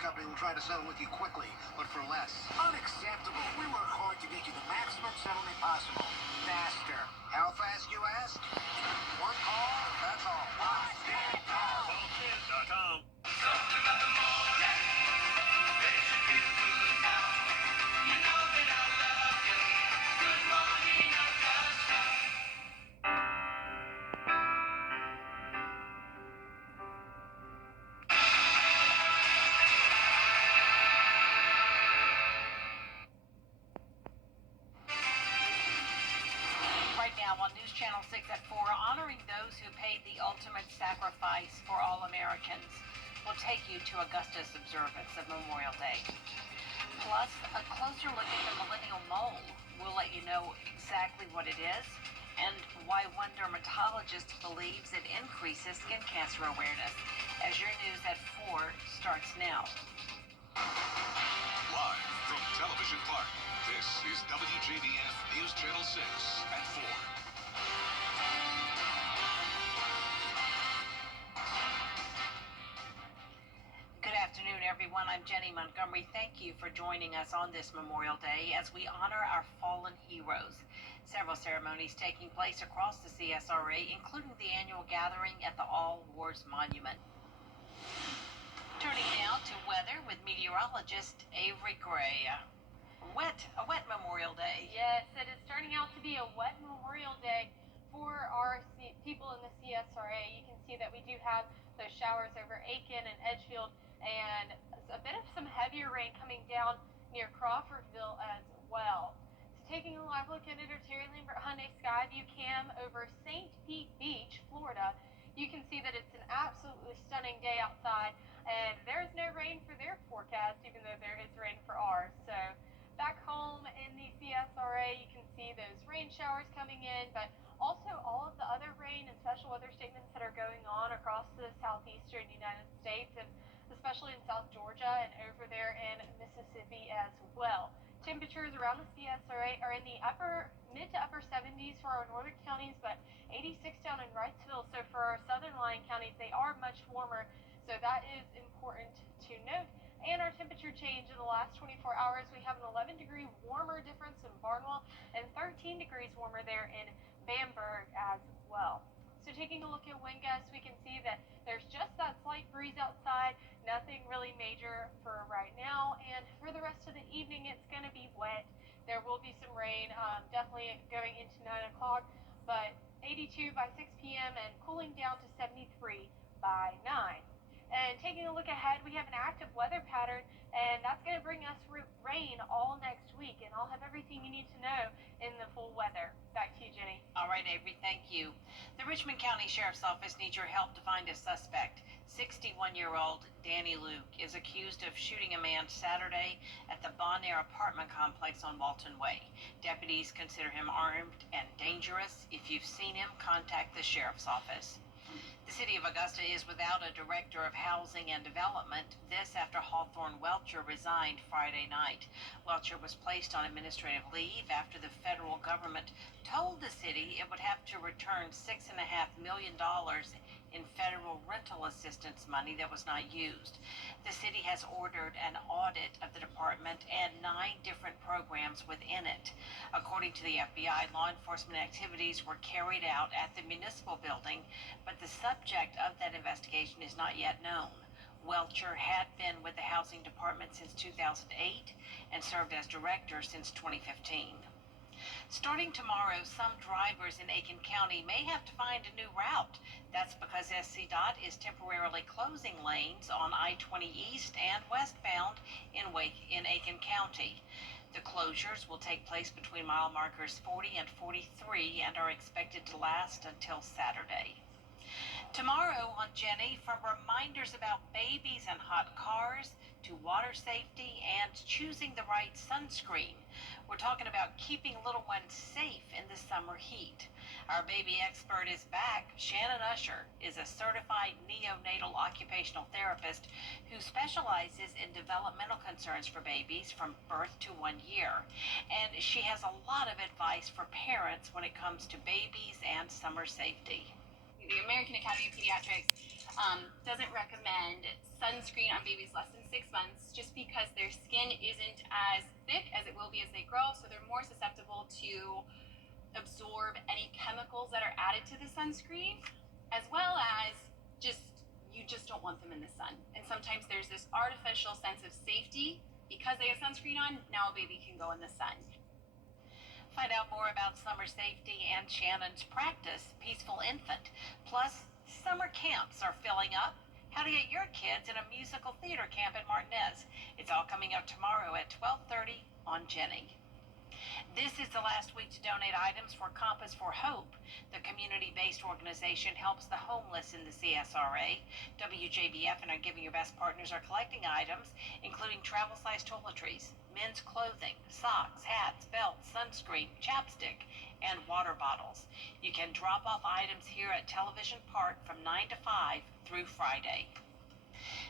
company will try to settle with you quickly, but for less. Unacceptable. We work hard to get you the maximum settlement possible. Faster. How fast, you ask? One call, that's all. Callkids.com. Right now on News Channel 6 at 4, honoring those who paid the ultimate sacrifice for all Americans. We'll take you to Augusta's observance of Memorial Day. Plus, a closer look at the millennial mole. We'll let you know exactly what it is and why one dermatologist believes it increases skin cancer awareness. As your news at 4 starts now. Live from Television Park, this is WJBF News Channel 6 at 4. Good afternoon, everyone. I'm Jenny Montgomery. Thank you for joining us on this Memorial Day as we honor our fallen heroes. Several ceremonies taking place across the CSRA, including the annual gathering at the All Wars Monument. Turning now to weather with meteorologist Avery Gray. A wet Memorial Day. Yes, it is turning out to be a wet Memorial Day for our people in the CSRA. You can see that we do have those showers over Aiken and Edgefield and a bit of some heavier rain coming down near Crawfordville as well. So taking a live look at it, Terry Lambert Hyundai Skyview Cam over St. Pete Beach, Florida. You can see that it's an absolutely stunning day outside, and there is no rain for their forecast, even though there is rain for ours. So back home in the CSRA, you can see those rain showers coming in, but also all of the other rain and special weather statements that are going on across the southeastern United States, and especially in South Georgia and over there in Mississippi as well. Temperatures around the CSRA are in the mid to upper 70s for our northern counties, but 86 down in Wrightsville. So for our southern lying counties, they are much warmer. So that is important to note. And our temperature change in the last 24 hours, we have an 11-degree warmer difference in Barnwell and 13 degrees warmer there in Bamberg as well. So taking a look at wind gusts, we can see that there's just that slight breeze outside, nothing really major for right now. And for the rest of the evening, it's going to be wet. There will be some rain, definitely going into 9 o'clock, but 82 by 6 p.m. and cooling down to 73 by 9. And taking a look ahead, we have an active weather pattern, and that's going to bring us rain all next week. And I'll have everything you need to know in the full weather. Back to you, Jenny. All right, Avery, thank you. The Richmond County Sheriff's Office needs your help to find a suspect. 61-year-old Danny Luke is accused of shooting a man Saturday at the Bon Air apartment complex on Walton Way. Deputies consider him armed and dangerous. If you've seen him, contact the Sheriff's Office. The City of Augusta is without a Director of Housing and Development, this after Hawthorne Welcher resigned Friday night. Welcher was placed on administrative leave after the federal government told the city it would have to return $6.5 million in federal rental assistance money that was not used. The city has ordered an audit of the department and 9 different programs within it. According to the FBI, law enforcement activities were carried out at the municipal building, but the subject of that investigation is not yet known. Welcher had been with the housing department since 2008 and served as director since 2015. Starting tomorrow, some drivers in Aiken County may have to find a new route. That's because SCDOT is temporarily closing lanes on I-20 East and westbound in Aiken County. The closures will take place between mile markers 40 and 43 and are expected to last until Saturday. Tomorrow on Jenny, from reminders about babies and hot cars to water safety and choosing the right sunscreen. We're talking about keeping little ones safe in the summer heat. Our baby expert is back. Shannon Usher is a certified neonatal occupational therapist who specializes in developmental concerns for babies from birth to 1 year. And she has a lot of advice for parents when it comes to babies and summer safety. The American Academy of Pediatrics doesn't recommend sunscreen on babies less than 6 months just because their skin isn't as thick as it will be as they grow, so they're more susceptible to absorb any chemicals that are added to the sunscreen, as well as you just don't want them in the sun. And sometimes there's this artificial sense of safety because they have sunscreen on. Now a baby can go in the sun. Find out more about summer safety and Shannon's practice, Peaceful Infant. Plus, summer camps are filling up. How to get your kids in a musical theater camp at Martinez. It's all coming up tomorrow at 12:30 on Jenny. This is the last week to donate items for Compass for Hope. The community-based organization helps the homeless in the CSRA. WJBF and our Giving Your Best partners are collecting items, including travel-sized toiletries, men's clothing, socks, hats, belts, sunscreen, chapstick, and water bottles. You can drop off items here at Television Park from 9 to 5 through Friday.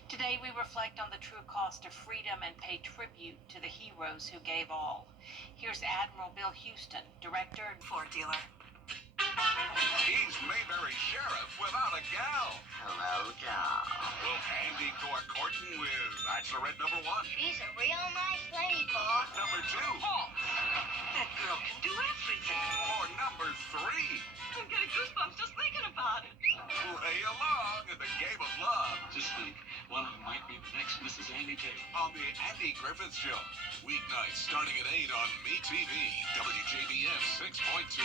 Today we reflect on the true cost of freedom and pay tribute to the heroes who gave all. Here's Admiral Bill Houston, Director and Ford dealer. He's Mayberry Sheriff without a gal. Hello, John. Will Andy go a courting with Bachelorette number 1? She's a real nice lady, boss. Number 2? Oh, that girl can do everything. Or number 3? I'm getting goosebumps just thinking about it. Play along in the game of love. Just think, one of them might be the next Mrs. Andy K. On the Andy Griffith Show. Weeknights starting at 8 on MeTV, WJBF 6.2.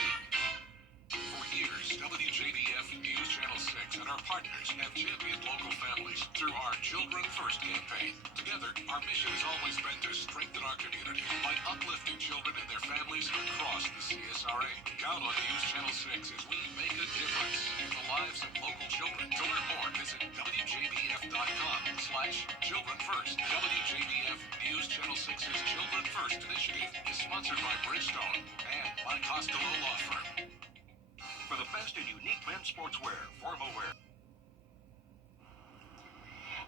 For years, WJBF News Channel 6 and our partners have championed local families through our Children First campaign. Together, our mission has always been to strengthen our community by uplifting children and their families across the CSRA. Count on News Channel 6 as we make a difference in the lives of local children. To learn more, visit WJBF.com/Children First. WJBF News Channel 6's Children First initiative is sponsored by Bridgestone and Mike Costello Law Firm. For the best in unique men's sportswear, formal wear.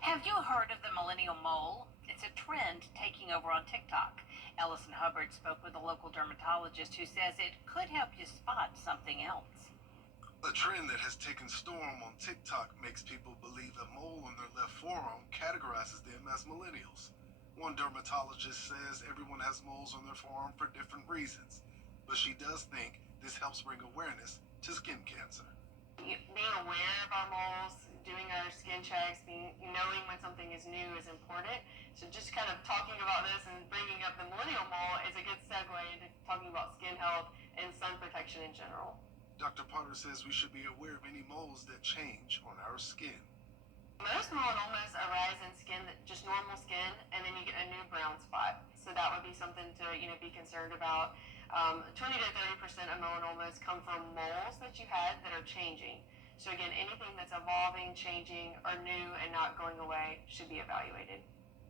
Have you heard of the millennial mole? It's a trend taking over on TikTok. Ellison Hubbard spoke with a local dermatologist who says it could help you spot something else. A trend that has taken storm on TikTok makes people believe a mole on their left forearm categorizes them as millennials. One dermatologist says everyone has moles on their forearm for different reasons, but she does think this helps bring awareness to skin cancer. Being aware of our moles, doing our skin checks, knowing when something is new is important. So just kind of talking about this and bringing up the millennial mole is a good segue into talking about skin health and sun protection in general. Dr. Potter says we should be aware of any moles that change on our skin. Most melanomas arise in skin, just normal skin, and then you get a new brown spot. So that would be something to be concerned about. 20 to 30% of melanomas come from moles that you had that are changing. So again, anything that's evolving, changing, or new and not going away should be evaluated.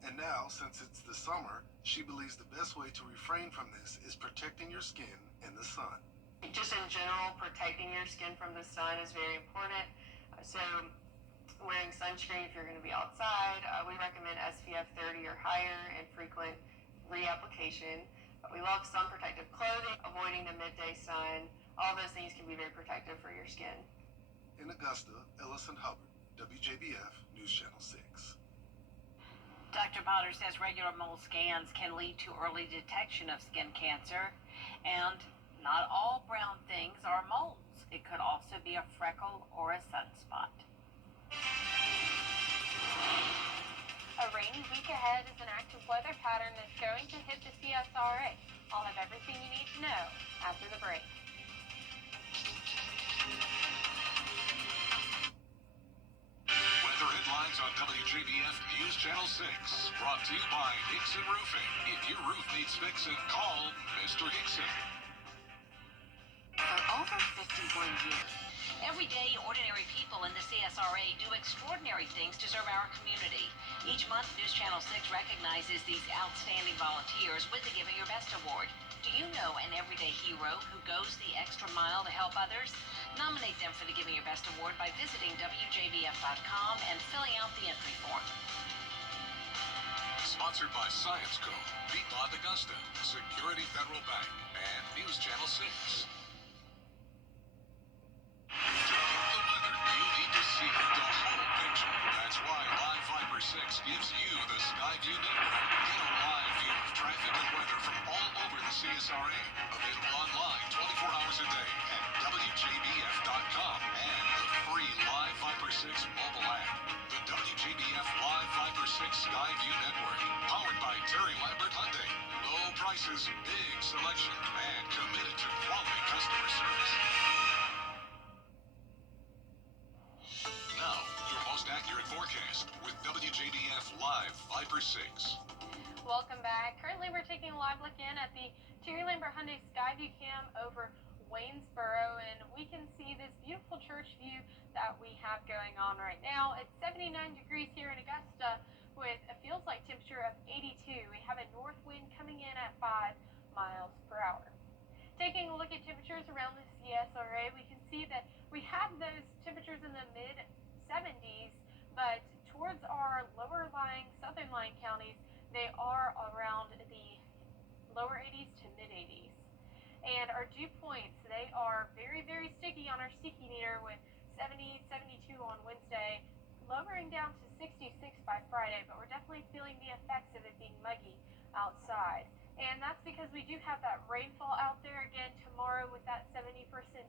And now, since it's the summer, she believes the best way to refrain from this is protecting your skin in the sun. Just in general, protecting your skin from the sun is very important. So wearing sunscreen if you're going to be outside. We recommend SPF 30 or higher and frequent reapplication. We love sun protective clothing, avoiding the midday sun. All those things can be very protective for your skin. In Augusta, Ellison Hubbard, WJBF News Channel 6. Dr. Potter says regular mole scans can lead to early detection of skin cancer, and not all brown things are moles. It could also be a freckle or a sunspot. A rainy week ahead is an active weather pattern that's going to hit the CSRA. I'll have everything you need to know after the break. Weather headlines on WJBF News Channel 6. Brought to you by Hickson Roofing. If your roof needs fixing, call Mr. Hickson. For over 51 years. Every day, ordinary people in the CSRA do extraordinary things to serve our community. Each month, News Channel 6 recognizes these outstanding volunteers with the Giving Your Best Award. Do you know an everyday hero who goes the extra mile to help others? Nominate them for the Giving Your Best Award by visiting WJBF.com and filling out the entry form. Sponsored by Science Co., Piedmont Augusta, Security Federal Bank, and News Channel 6. To get the weather you need to see the whole picture. Skyview Network. Get a live view of traffic and weather from all over the CSRA. Available online 24 hours a day at WJBF.com and the free Live Viper 6 mobile app. The WJBF Live Viper 6 Skyview Network. Powered by Terry Lambert Hyundai. Low prices, big selection, and committed to quality customer service. Now, your most accurate forecast with WJBF Live Viper 6. Welcome back. Currently, we're taking a live look in at the Terry Lambert Hyundai Skyview Cam over Waynesboro, and we can see this beautiful church view that we have going on right now. It's 79 degrees here in Augusta with a feels like temperature of 82. We have a north wind coming in at 5 miles per hour. Taking a look at temperatures around the CSRA, we can see that we have those temperatures in the mid 70s, but towards our lower lying, southern lying counties, they are around the lower 80s to mid 80s. And our dew points, they are very, very sticky on our sticky meter with 70, 72 on Wednesday, lowering down to 66 by Friday, but we're definitely feeling the effects of it being muggy outside. And that's because we do have that rainfall out there again tomorrow with that 70%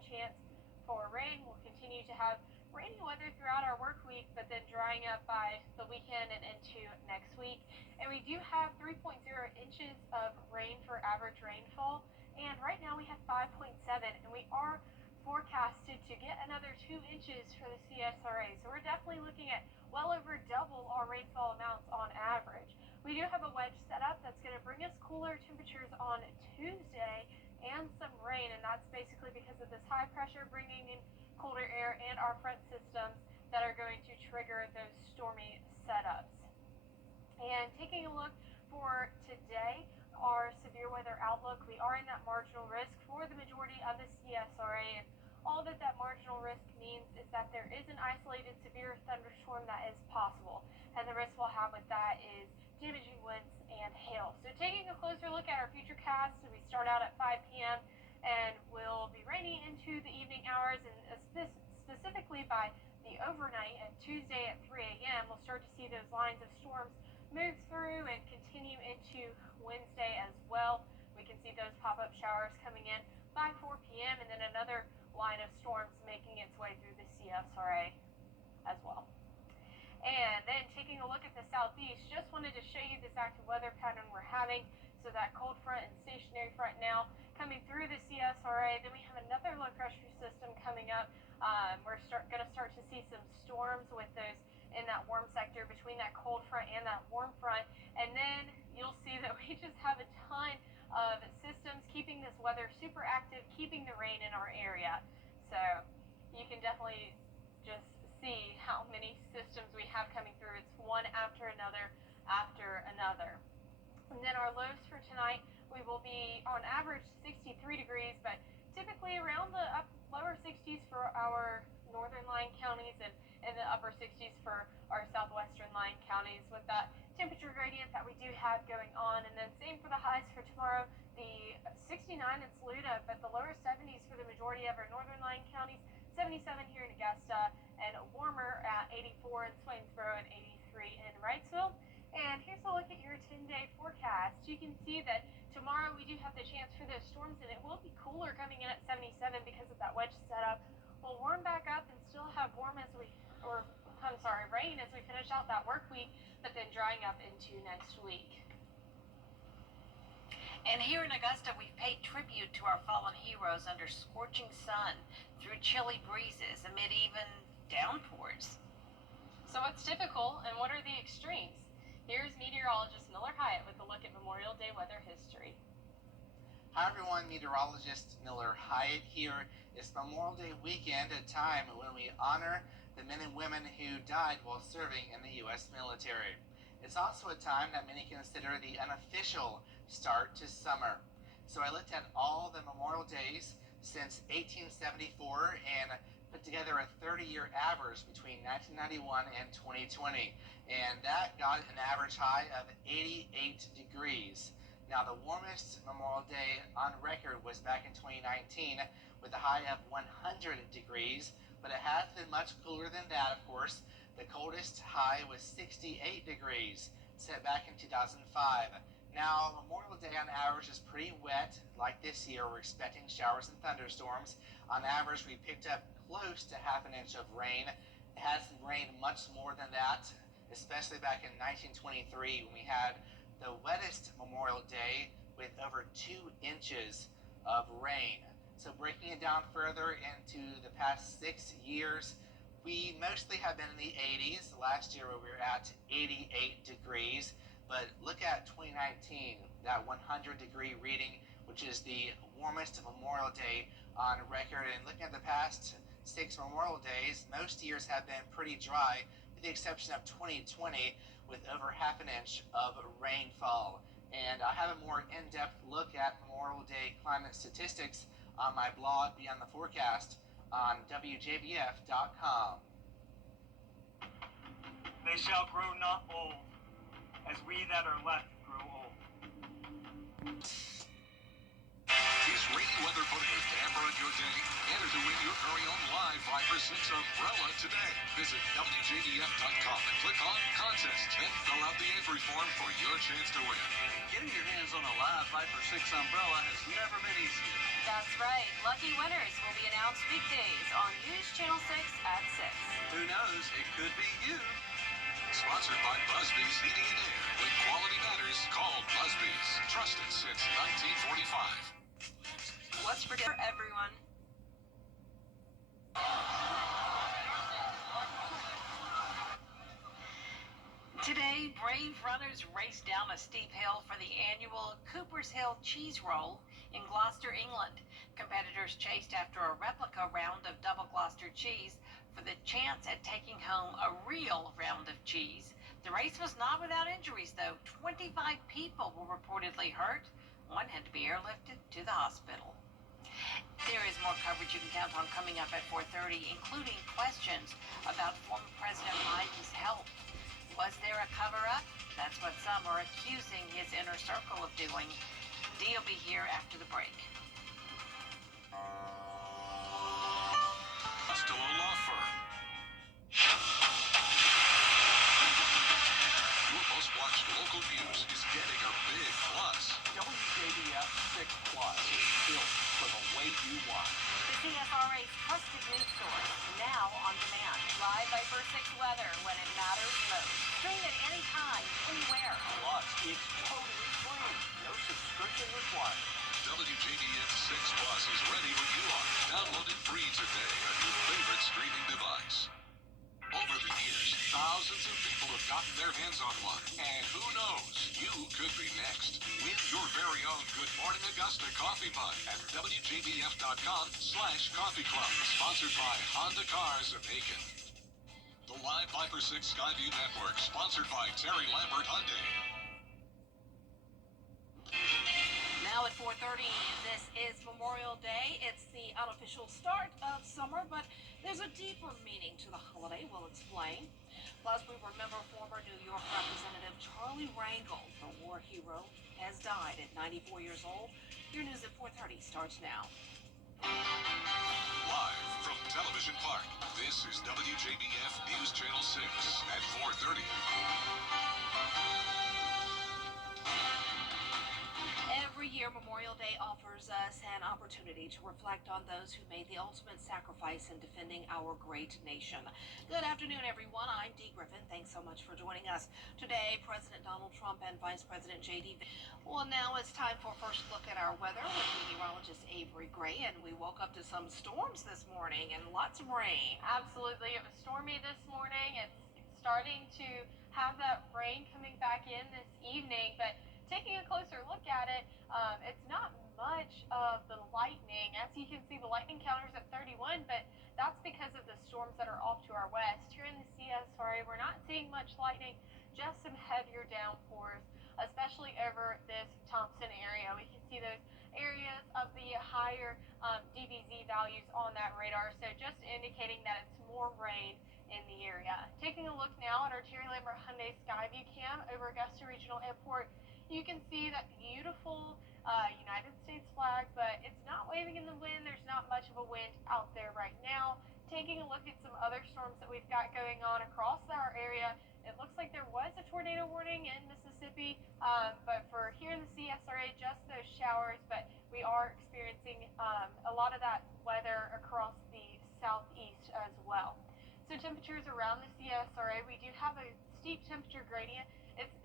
chance for rain. We'll continue to have rainy weather throughout our work week, but then drying up by the weekend and into next week. And we do have 3.0 inches of rain for average rainfall. And right now we have 5.7, and we are forecasted to get another 2 inches for the CSRA. So we're definitely looking at well over double our rainfall amounts on average. We do have a wedge set up that's going to bring us cooler temperatures on Tuesday and some rain, and that's basically because of this high pressure bringing in colder air and our front systems that are going to trigger those stormy setups. And taking a look for today, our severe weather outlook, we are in that marginal risk for the majority of the CSRA, and all that marginal risk means is that there is an isolated severe thunderstorm that is possible, and the risk we'll have with that is damaging winds and hail. So taking a closer look at our futurecast, we start out at 5 p.m. and will be rainy into the evening hours, and specifically by the overnight at Tuesday at 3 a.m. we'll start to see those lines of storms move through and continue into Wednesday as well. We can see those pop-up showers coming in by 4 p.m. and then another line of storms making its way through the CSRA as well. And then taking a look at the southeast, just wanted to show you this active weather pattern we're having. So that cold front and stationary front now coming through the CSRA. Then we have another low pressure system coming up. We're going to start to see some storms with those in that warm sector between that cold front and that warm front. And then you'll see that we just have a ton of systems keeping this weather super active, keeping the rain in our area. So you can definitely just see how many systems we have coming through. It's one after another after another. And then our lows for tonight, we will be on average 63 degrees, but typically around the lower 60s for our northern lying counties and in the upper 60s for our southwestern lying counties with that temperature gradient that we do have going on. And then same for the highs for tomorrow, the 69 in Saluda, but the lower 70s for the majority of our northern lying counties, 77 here in Augusta, and warmer at 84 in Swainsboro and 83 in Wrightsville. And here's a look at your 10-day forecast. You can see that tomorrow we do have the chance for those storms, and it will be cooler coming in at 77 because of that wedge setup. We'll warm back up and still have rain as we finish out that work week, but then drying up into next week. And here in Augusta, we've paid tribute to our fallen heroes under scorching sun, through chilly breezes, amid even downpours. So what's typical and what are the extremes? Here's meteorologist Miller Hyatt with a look at Memorial Day weather history. Hi everyone, meteorologist Miller Hyatt here. It's Memorial Day weekend, a time when we honor the men and women who died while serving in the U.S. military. It's also a time that many consider the unofficial start to summer. So I looked at all the Memorial Days since 1874 and put together a 30-year average between 1991 and 2020. And that got an average high of 88 degrees. Now, the warmest Memorial Day on record was back in 2019 with a high of 100 degrees, but it has been much cooler than that, of course. The coldest high was 68 degrees set back in 2005. Now, Memorial Day on average is pretty wet. Like this year, we're expecting showers and thunderstorms. On average, we picked up close to half an inch of rain. It hasn't rained much more than that, especially back in 1923 when we had the wettest Memorial Day with over 2 inches of rain. So breaking it down further into the past 6 years, we mostly have been in the 80s. Last year we were at 88 degrees. But look at 2019, that 100-degree reading, which is the warmest Memorial Day on record. And looking at the past 6 Memorial Days, most years have been pretty dry, with the exception of 2020, with over half an inch of rainfall. And I have a more in-depth look at Memorial Day climate statistics on my blog Beyond the Forecast on WJBF.com. They shall grow not old, as we that are left grow old. Is rainy weather putting a damper on your day? Enter to win your very own live Viper 6 umbrella today. Visit WJBF.com and click on Contest. Then fill out the entry form for your chance to win. Getting your hands on a live Viper 6 umbrella has never been easier. That's right. Lucky winners will be announced weekdays on News Channel 6 at 6. Who knows? It could be you. Sponsored by Busby's Heating and Air. When quality matters, call Busby's. Trusted since 1945. What's for dinner, everyone? Today, brave runners race down a steep hill for the annual Cooper's Hill Cheese Roll in Gloucester, England. Competitors chased after a replica round of double Gloucester cheese for the chance at taking home a real round of cheese. The race was not without injuries, though. 25 people were reportedly hurt. One had to be airlifted to the hospital. There is more coverage you can count on coming up at 4:30, including questions about former President Biden's health. Was there a cover-up? That's what some are accusing his inner circle of doing. Dee will be here after the break. Costello Law Firm. Your most watched local news is getting a big plus. WJBF 6 Plus, built for the way you want. The CSRA's trusted news source, now on demand. Live Viper 6 weather when it matters most. Stream at any time, anywhere. Plus, it's totally free. No subscription required. WJBF 6 Plus is ready when you are. Download it free today on your favorite streaming device. Over the years, thousands of people have gotten their hands on one. And who knows, you could be next. Win your very own Good Morning Augusta coffee mug at WJBF.com/coffee club. Sponsored by Honda Cars of Aiken. The live Viper 6 Skyview Network, sponsored by Terry Lambert Hyundai. Now at 4:30, this is Memorial Day. It's the unofficial start of summer, but there's a deeper meaning to the holiday. We'll explain. Plus, we remember former New York Representative Charlie Rangel, the war hero, has died at 94 years old. Your news at 4:30 starts now. Live from Television Park, this is WJBF News Channel 6 at 4:30. Every year, Memorial Day offers us an opportunity to reflect on those who made the ultimate sacrifice in defending our great nation. Good afternoon, everyone. I'm Dee Griffin. Thanks so much for joining us. Today, President Donald Trump and Vice President J.D. Well, now it's time for a first look at our weather with meteorologist Avery Gray, and we woke up to some storms this morning and lots of rain. Absolutely. It was stormy this morning. It's starting to have that rain coming back in this evening, but taking a closer look at it, it's not much of the lightning. As you can see, the lightning counter's at 31, but that's because of the storms that are off to our west. Here in the CSRA, we're not seeing much lightning, just some heavier downpours, especially over this Thompson area. We can see those areas of the higher DBZ values on that radar, so just indicating that it's more rain in the area. Taking a look now at our Terry Lambert Hyundai Skyview cam over Augusta Regional Airport, you can see that beautiful United States flag, but it's not waving in the wind. There's not much of a wind out there right now. Taking a look at some other storms that we've got going on across our area, it looks like there was a tornado warning in the But for here in the CSRA, just those showers, but we are experiencing a lot of that weather across the southeast as well. So temperatures around the CSRA, we do have a steep temperature gradient. It's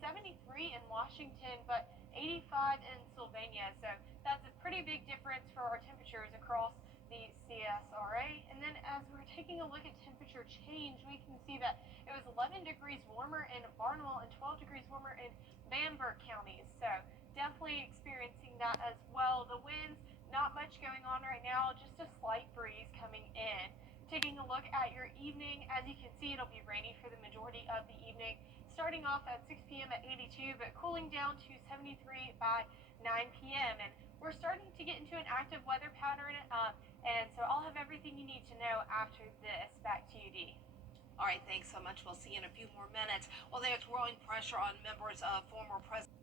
73 in Washington, but 85 in Sylvania. So that's a pretty big difference for our temperatures across the CSRA. And then as we're taking a look at temperature change, we can see that it was 11 degrees warmer in Barnwell and 12 degrees warmer in Bamberg counties. So definitely experiencing that as well. The winds, not much going on right now, just a slight breeze coming in. Taking a look at your evening, as you can see, it'll be rainy for the majority of the evening, starting off at 6 p.m. at 82, but cooling down to 73 by 9 p.m. And we're starting to get into an active weather pattern, and so I'll have everything you need to know after this. Back to you, Dee. All right, thanks so much. We'll see you in a few more minutes. Well, there's growing pressure on members of former President.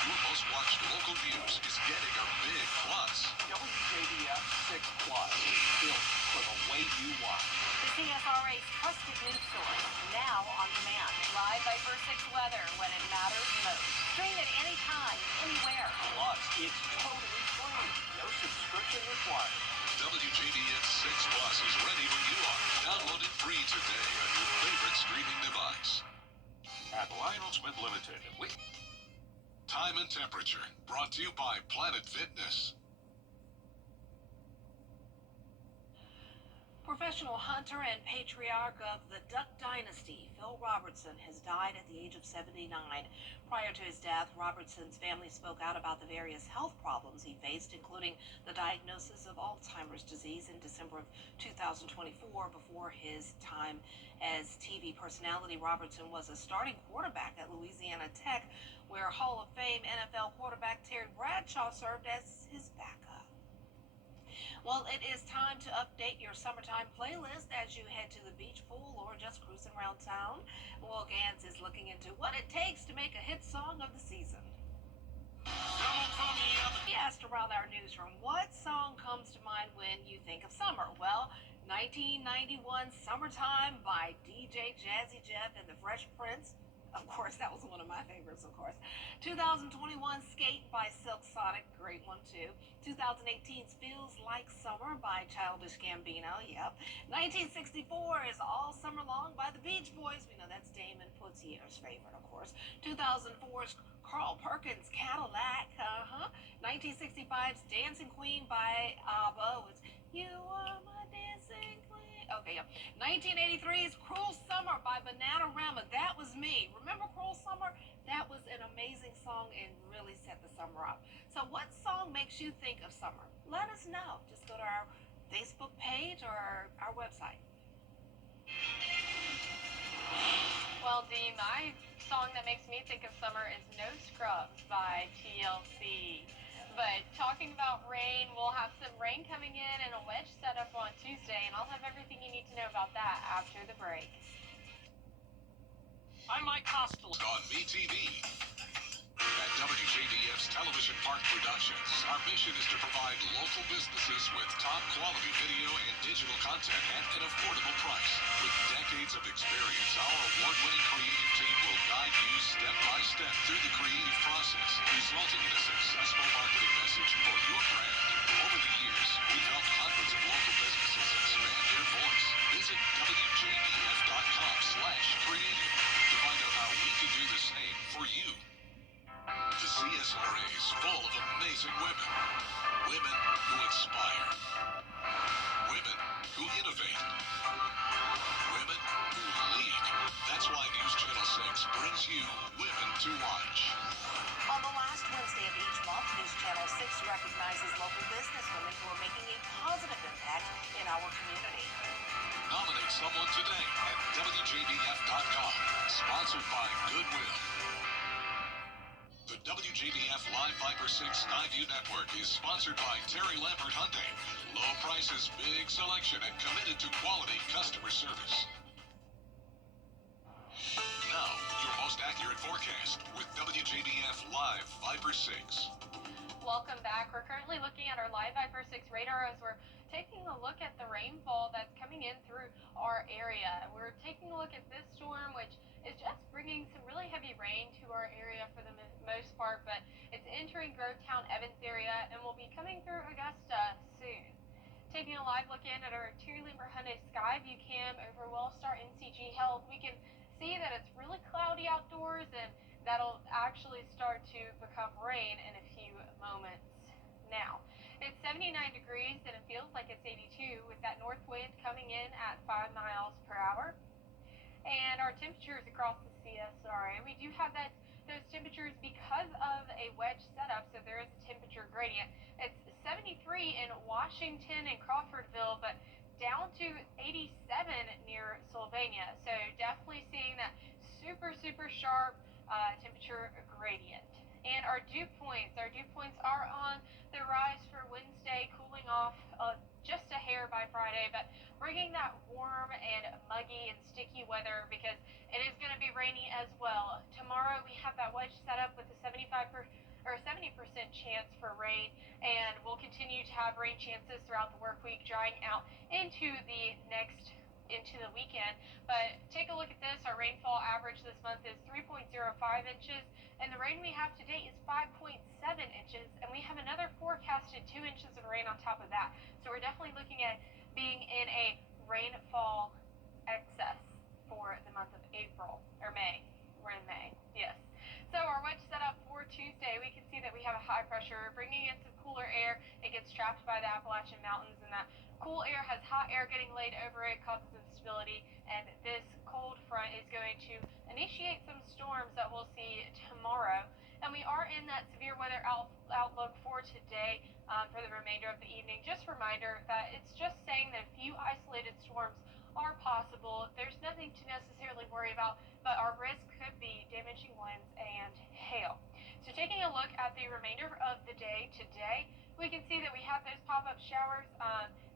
Your most watched local news is getting a big plus. WJBF 6 Plus, built for the way you want. The CSRA's trusted news source, now on demand. Live by First 6 weather when it matters most. Stream it anytime, anywhere. Plus, it's totally free. No subscription required. WJBF 6 Plus is ready when you are. Download it free today on your favorite streaming device. At Lionel Smith Limited, Time and Temperature, brought to you by Planet Fitness. Professional hunter and patriarch of the Duck Dynasty, Phil Robertson, has died at the age of 79. Prior to his death, Robertson's family spoke out about the various health problems he faced, including the diagnosis of Alzheimer's disease in December of 2024. Before his time as TV personality, Robertson was a starting quarterback at Louisiana Tech, where Hall of Fame NFL quarterback Terry Bradshaw served as his backup. Well, it is time to update your summertime playlist as you head to the beach, pool, or just cruising around town. Will Gans is looking into what it takes to make a hit song of the season. We asked around our newsroom, what song comes to mind when you think of summer? Well, 1991 Summertime by DJ Jazzy Jeff and the Fresh Prince. Of course, that was one of my favorites, of course. 2021 Skate by Silk Sonic, great one too. 2018's Feels Like Summer by Childish Gambino, yep. 1964 is All Summer Long by the Beach Boys. We know that's Damon Putzier's favorite, of course. 2004's Carl Perkins' Cadillac, 1965's Dancing Queen by ABBA. It's You Are My Dancing Queen. Okay, yeah. 1983's Cruel Summer by Bananarama. That was me. Remember Cruel Summer? That was an amazing song and really set the summer up. So what song makes you think of summer? Let us know. Just go to our Facebook page or our website. Well, Dee, my song that makes me think of summer is No Scrubs by TLC. But talking about rain, we'll have some rain coming in and a wedge setup on Tuesday, and I'll have everything you need to know about that after the break. I'm Mike Costello. On MeTV. At WJBF's Television Park Productions, our mission is to provide local businesses with top quality video and digital content at an affordable price. With decades of experience, our award-winning creative team will guide you step by step through the creative process, resulting in a successful marketing message for your brand. Over the years, we've helped hundreds of local businesses expand their voice. Visit WJBF.com/creative to find out how we can do the same for you. The CSRA is full of amazing women. Women who inspire. Women who innovate. Women who lead. That's why News Channel 6 brings you Women to Watch. On the last Wednesday of each month, News Channel 6 recognizes local businesswomen who are making a positive impact in our community. Nominate someone today at WJBF.com. Sponsored by Goodwill. The WJBF Live Viper 6 Skyview Network is sponsored by Terry Lambert Hyundai. Low prices, big selection, and committed to quality customer service. Now, your most accurate forecast with WJBF Live Viper 6. Welcome back. We're currently looking at our live Viper 6 radar as we're taking a look at the rainfall that's coming in in through our area. We're taking a look at this storm, which is just bringing some really heavy rain to our area for the most part, but it's entering Grovetown, Evans area, and will be coming through Augusta soon. Taking a live look in at our Terry Limber Hyundai Skyview cam over Wellstar NCG Health, we can see that it's really cloudy outdoors, and that'll actually start to become rain in a few moments. Now, it's 79 degrees and it feels like it's 82 with that north wind coming in at 5 miles per hour. And our temperatures across the CSRA, we do have those temperatures because of a wedge setup, so there is a temperature gradient. It's 73 in Washington and Crawfordville, but down to 87 near Sylvania. So definitely seeing that super sharp temperature gradient. And our dew points are on the rise for Wednesday, cooling off just a hair by Friday, but bringing that warm and muggy and sticky weather because it is going to be rainy as well. Tomorrow we have that wedge set up with a 70% chance for rain, and we'll continue to have rain chances throughout the work week, drying out into the weekend. But take a look at this. Our rainfall average this month is 3.05 inches, and the rain we have today is 5.7 inches, and we have another forecasted 2 inches of rain on top of that. So we're definitely looking at being in a rainfall excess for the month of April, or May. We're in May, yes. So our wedge setup for Tuesday, we can see that we have a high pressure bringing in some cooler air. It gets trapped by the Appalachian Mountains, and that cool air has hot air getting laid over it, causes instability, and this cold front is going to initiate some storms that we'll see tomorrow. And we are in that severe weather outlook for today for the remainder of the evening. Just a reminder that it's just saying that a few isolated storms are possible. There's nothing to necessarily worry about, but our risk could be damaging winds and hail. So taking a look at the remainder of the day today, we can see that we have those pop-up showers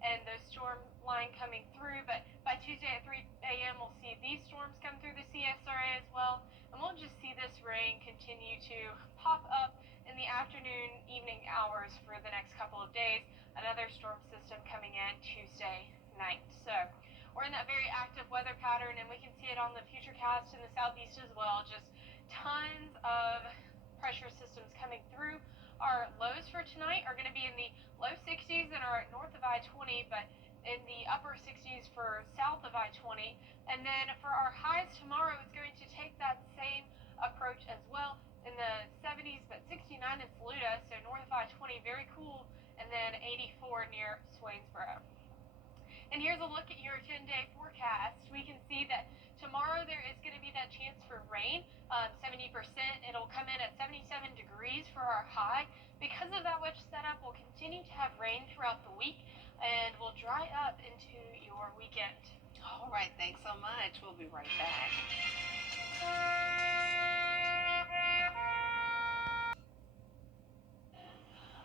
and the storm line coming through, but by Tuesday at 3 a.m. we'll see these storms come through the CSRA as well, and we'll just see this rain continue to pop up in the afternoon, evening hours for the next couple of days. Another storm system coming in Tuesday night. So we're in that very active weather pattern, and we can see it on the futurecast in the southeast as well. Just tons of pressure systems coming through. Our lows for tonight are going to be in the low 60s and are north of I-20, but in the upper 60s for south of I-20. And then for our highs tomorrow, it's going to take that same approach as well in the 70s, but 69 in Saluda, so north of I-20, very cool, and then 84 near Swainsboro. And here's a look at your 10-day forecast. We can see that tomorrow there is going to be that chance for rain, 70%. It'll come in at 77 degrees for our high. Because of that wedge setup, we'll continue to have rain throughout the week, and we'll dry up into your weekend. All right, thanks so much. We'll be right back.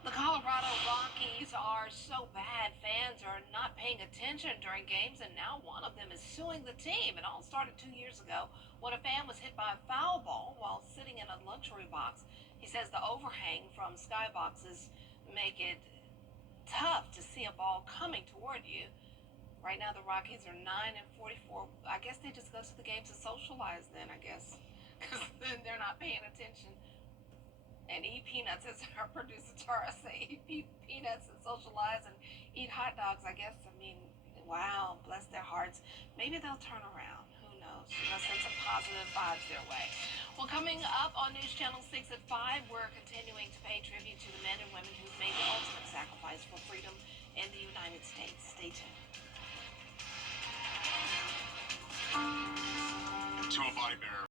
The Colorado Rockies are so bad, fans are not paying attention during games, and now one of them is suing the team. It all started 2 years ago when a fan was hit by a foul ball while sitting in a luxury box. He says the overhang from skyboxes make it tough to see a ball coming toward you. Right now the Rockies are 9-44. I guess they just go to the games to socialize then, I guess, because then they're not paying attention. And eat peanuts, as our producer Tara say, eat peanuts and socialize and eat hot dogs, I guess. I mean, wow, bless their hearts. Maybe they'll turn around. Who knows? Send some positive vibes their way. Well, coming up on News Channel 6 at 5, we're continuing to pay tribute to the men and women who've made the ultimate sacrifice for freedom in the United States. Stay tuned. To a body bearer.